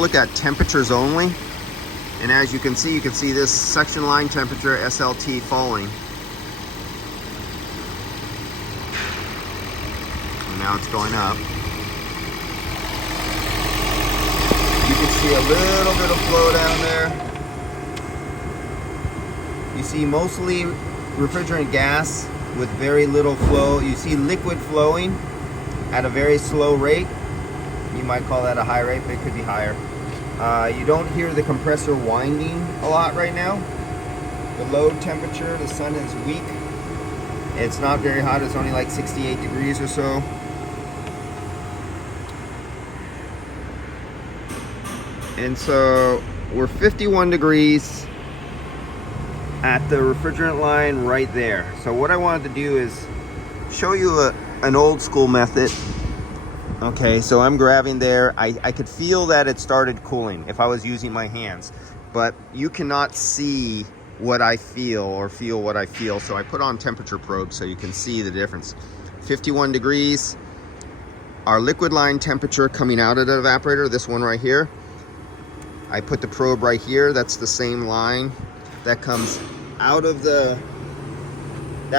to look at temperatures only. And as you can see this section line temperature, SLT, falling. And now it's going up. You can see a little bit of flow down there. You see mostly refrigerant gas with very little flow. You see liquid flowing at a very slow rate. You might call that a high rate, but it could be higher. You don't hear the compressor winding a lot right now. The load temperature, the sun is weak. It's not very hot, it's only like 68 degrees or so. And so we're 51 degrees at the refrigerant line right there. So what I wanted to do is show you an old school method. Okay, so I'm grabbing there. I could feel that it started cooling if I was using my hands, but you cannot see what I feel or feel what I feel. So I put on temperature probe so you can see the difference. 51 degrees, our liquid line temperature coming out of the evaporator, this one right here. I put the probe right here. That's the same line that comes out of that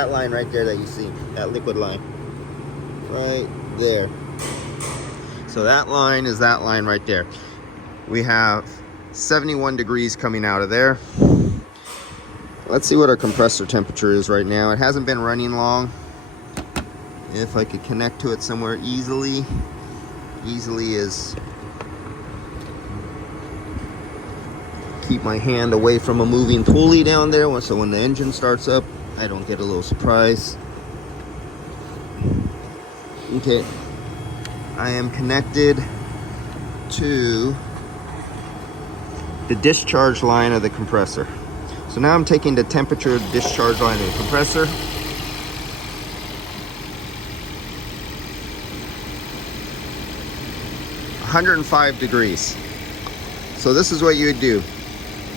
line right there that you see, that liquid line right there. So that line is that line right there. We have 71 degrees coming out of there. Let's see what our compressor temperature is right now. It hasn't been running long. If I could connect to it somewhere easily is keep my hand away from a moving pulley down there, so when the engine starts up, I don't get a little surprise. Okay, I am connected to the discharge line of the compressor. So now I'm taking the temperature discharge line of the compressor. (105 degrees). So this is what you would do.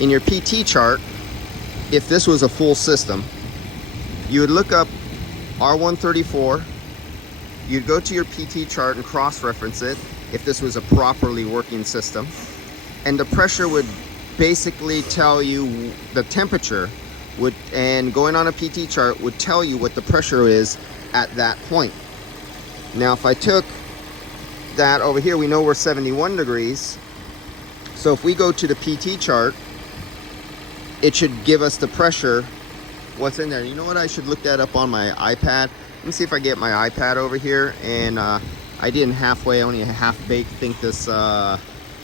In your PT chart, if this was a full system, you would look up R134, you'd go to your PT chart and cross-reference it if this was a properly working system, and the pressure would basically tell you the temperature would, and going on a PT chart would tell you what the pressure is at that point. Now if I took that over here, we know we're 71 degrees. So if we go to the PT chart, it should give us the pressure, what's in there. You know what, I should look that up on my iPad. Let me see if I get my iPad over here. And I didn't halfway, only half-baked think this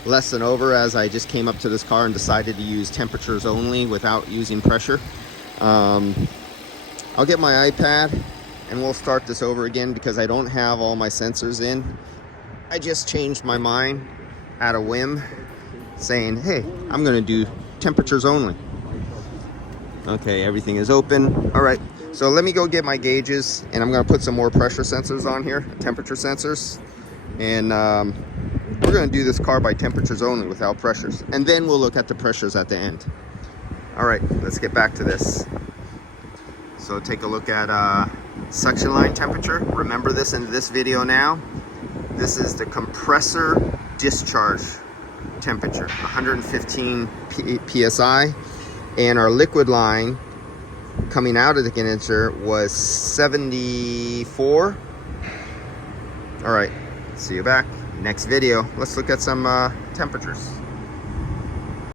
lesson over, as I just came up to this car and decided to use temperatures only without using pressure. I'll get my iPad and we'll start this over again because I don't have all my sensors in. I just changed my mind at a whim, saying, hey, I'm gonna do temperatures only. Okay, everything is open. All right, so let me go get my gauges and I'm gonna put some more pressure sensors on here, temperature sensors. And we're gonna do this car by temperatures only without pressures. And then we'll look at the pressures at the end. All right, let's get back to this. So take a look at suction line temperature. Remember this in this video now. This is the compressor discharge temperature, 115 psi, and our liquid line coming out of the condenser was 74. All right, see you back next video. Let's look at some temperatures.